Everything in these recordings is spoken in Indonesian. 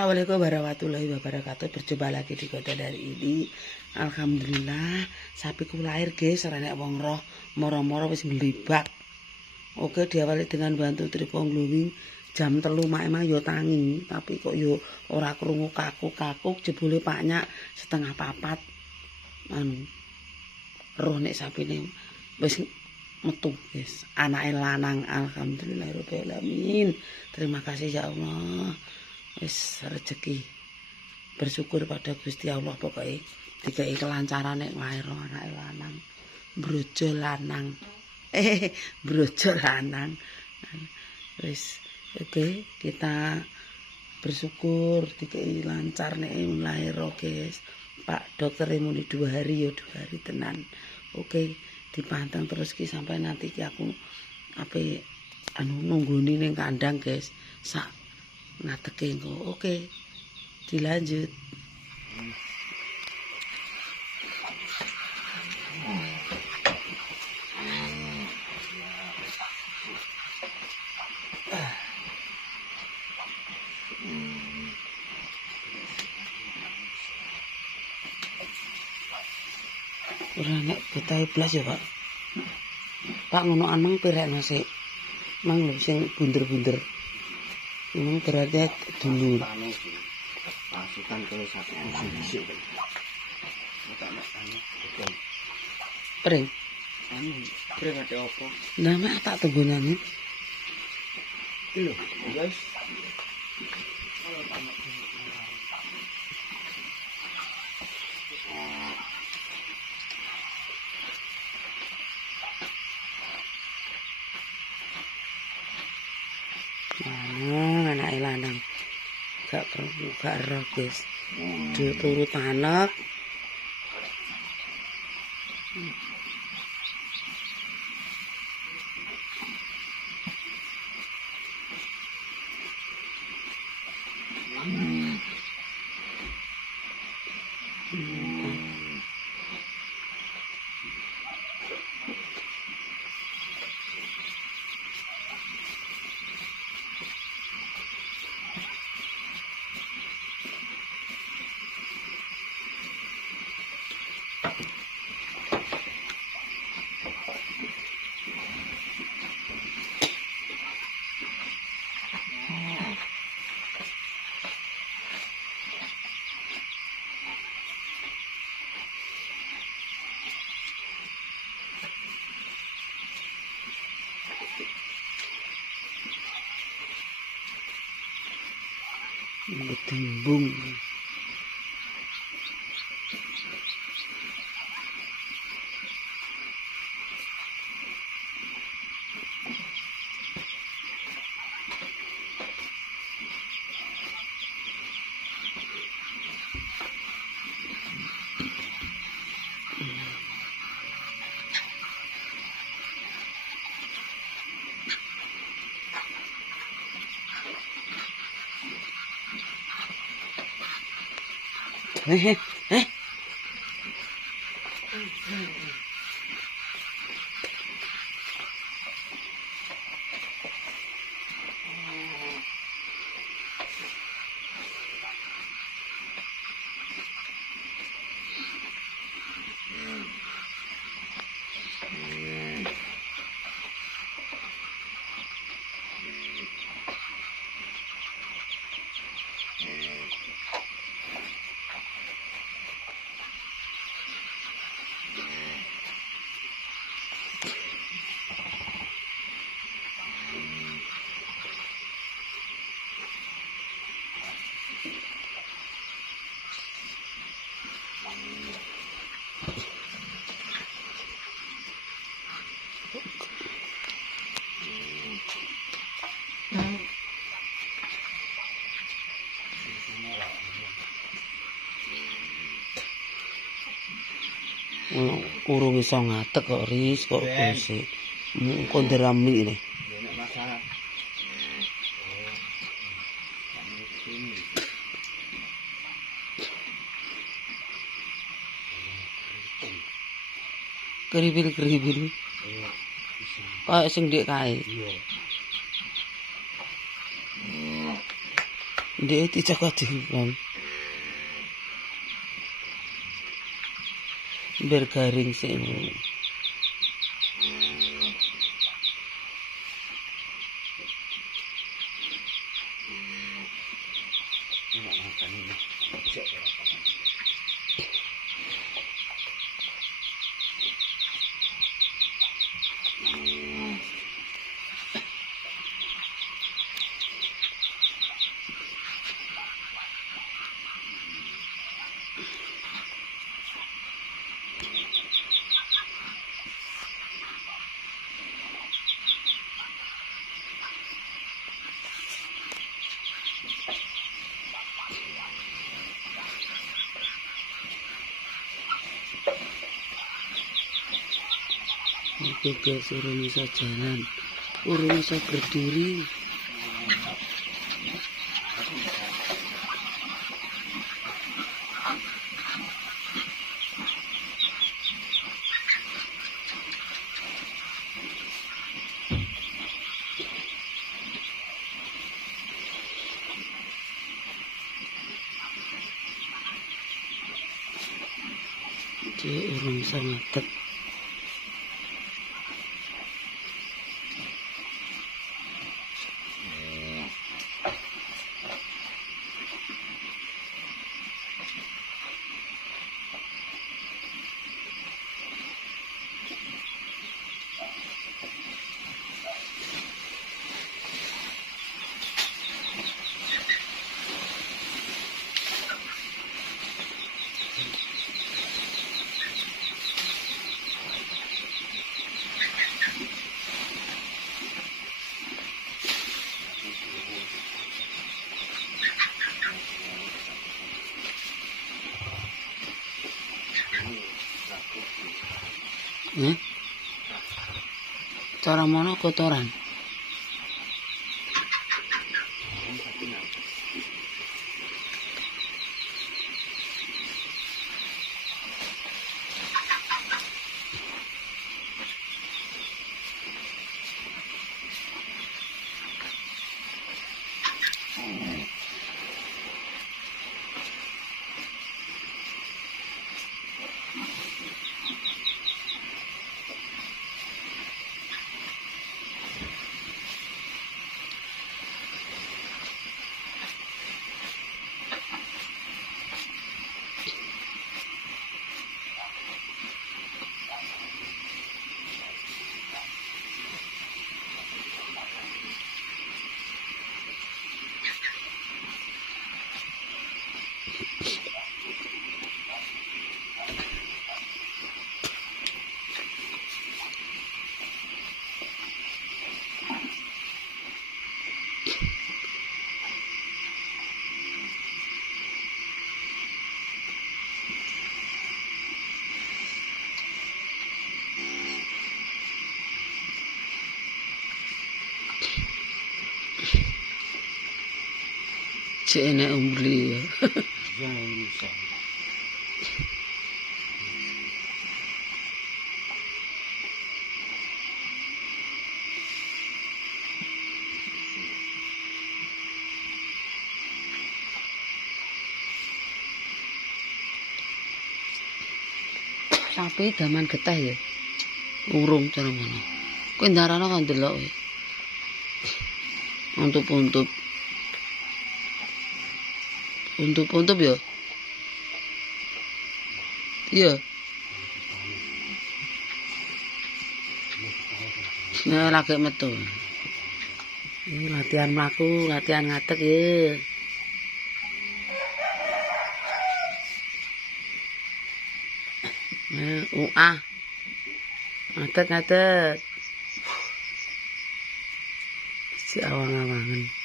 Assalamualaikum warahmatullahi wabarakatuh. Berjumpa lagi di kota dari ini. Alhamdulillah sapiku lahir guys. Ora wong roh moro-moro wis nglibak. Oke, diawali dengan bantu tripong glowing jam 3 emang yo tangi, tapi kok yo ora krungu kakuk-kakuk jebule paknya setengah 4. Roh nek sapine wis metu guys. Anake lanang alhamdulillahirabbil alamin. Terima kasih ya Allah. Wis rezeki. Bersyukur pada Gusti Allah pokoknya dikai kelancaran nek lahir anake lanang. Brojo lanang. Brojo lanang. Wis oke, kita bersyukur dikai lancar nek lahir guys. Pak dokter muni 2 hari ya 2 hari tenan. Oke, dipanteng terus ki sampai nanti ki aku nungguni ning kandang guys. Sak ngateke engko. Oke. Dilanjut. Ora nek betahe blas ya, Pak. Pak ngono aneng pirekno sik. Mang lho sing bunder-bunder. Ini berarti dulu. Pasukan ke satu musim. Pring. Pring ada apa? Nama tak tunggunane. Iki lho, guys. Anake lanang. Gak roh guys. Diturut anak. Timbung. Urung iso ngatek kok Ris kok sik. Engko nderami ne. Nek masalah. Kribil-kribil. Kayak sing ndek kae. Iya. Dia dijaga jengkol. Biar garing sih. Enggak makan ini. Cek berapa kan. Oke guys, urung bisa jalan, urung bisa berdiri. Dia urung bisa ngadeg. Cara mana kotoran? Cek enek umbli ya. Jangan bisa. Sapi daman getah ya. Urung cara mana. Kowe ndarana kan delok ya. Untup-untup. Untup-untup ya. Iya. Nah, lagi metu. Ini latihan mlaku, latihan ngadeg ya. Nah, ngadeg. Si awang-awangan.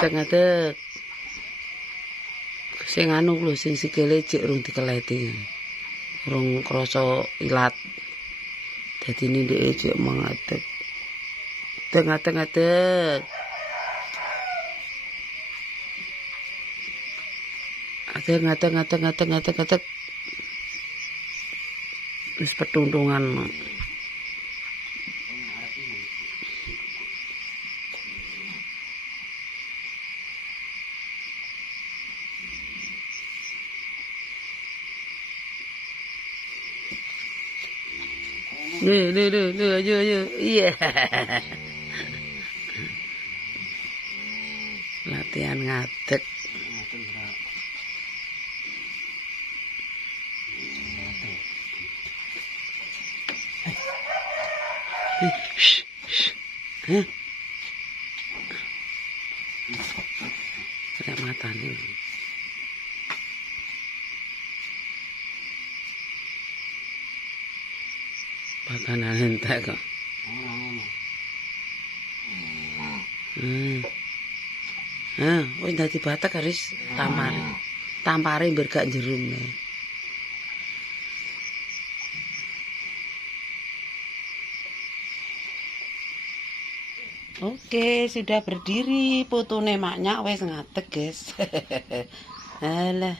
Ngadeg. Sing anu lho, sing sikile cek urung dikeleti. Urung krasa ilat. Dadine dhek cek mangadeg. Ngadeg. Ngadeg. Wis petuntungan. Yo. Iya. Latihan ngadeg. Hah? Kayak matanya. Pakanan entek kok. Wis dadi batek haris tampare. Tampare biar gak jerum nih. Oke, sudah berdiri. Putune maknya wis ngadeg, guys. Alah.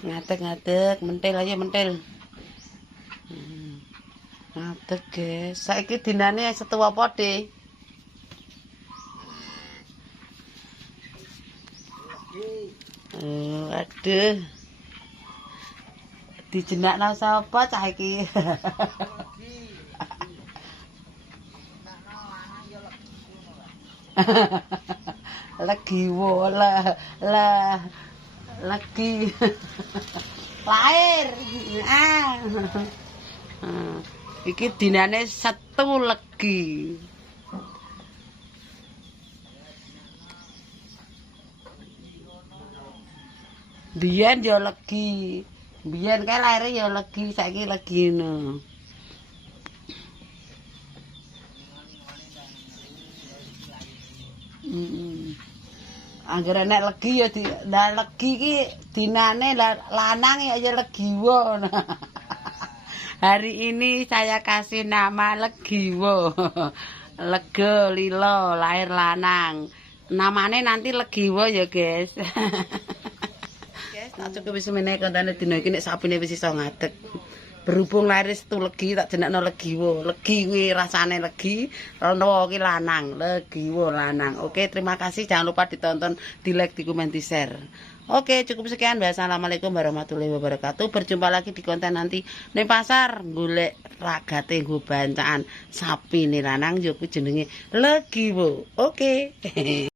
Ngadeg, mentil aja mentil. Ngadeg, guys. Saiki dinane setu apa, Dik? Aduh. Dijenakno sapa cah iki? Legiwo legi lahir iki dinane setu legi. Biyen ya legi, biyen kae lahir ya legi, saiki legine. Anggere nek legi ya legi iki dinane lanang ya legiwo. Hari ini saya kasih nama Legiwo. Lego lilo lahir lanang. Namane nanti Legiwo ya, guys. Guys, tak cukup wis meneh kontane dina iki nek sapine wis iso ngadeg. Berhubung lahir setu legi tak jenekno Legiwo. Legi kuwi rasane legi, rono ki lanang, Legiwo lanang. Oke, terima kasih. Jangan lupa ditonton, di-like, di-komen, di-share. Oke, cukup sekian. Wassalamualaikum warahmatullahi wabarakatuh. Berjumpa lagi di konten nanti. Ning pasar golek ragate nggo bancaan sapi nih lanang yo kuwi jenenge Legiwo. Oke.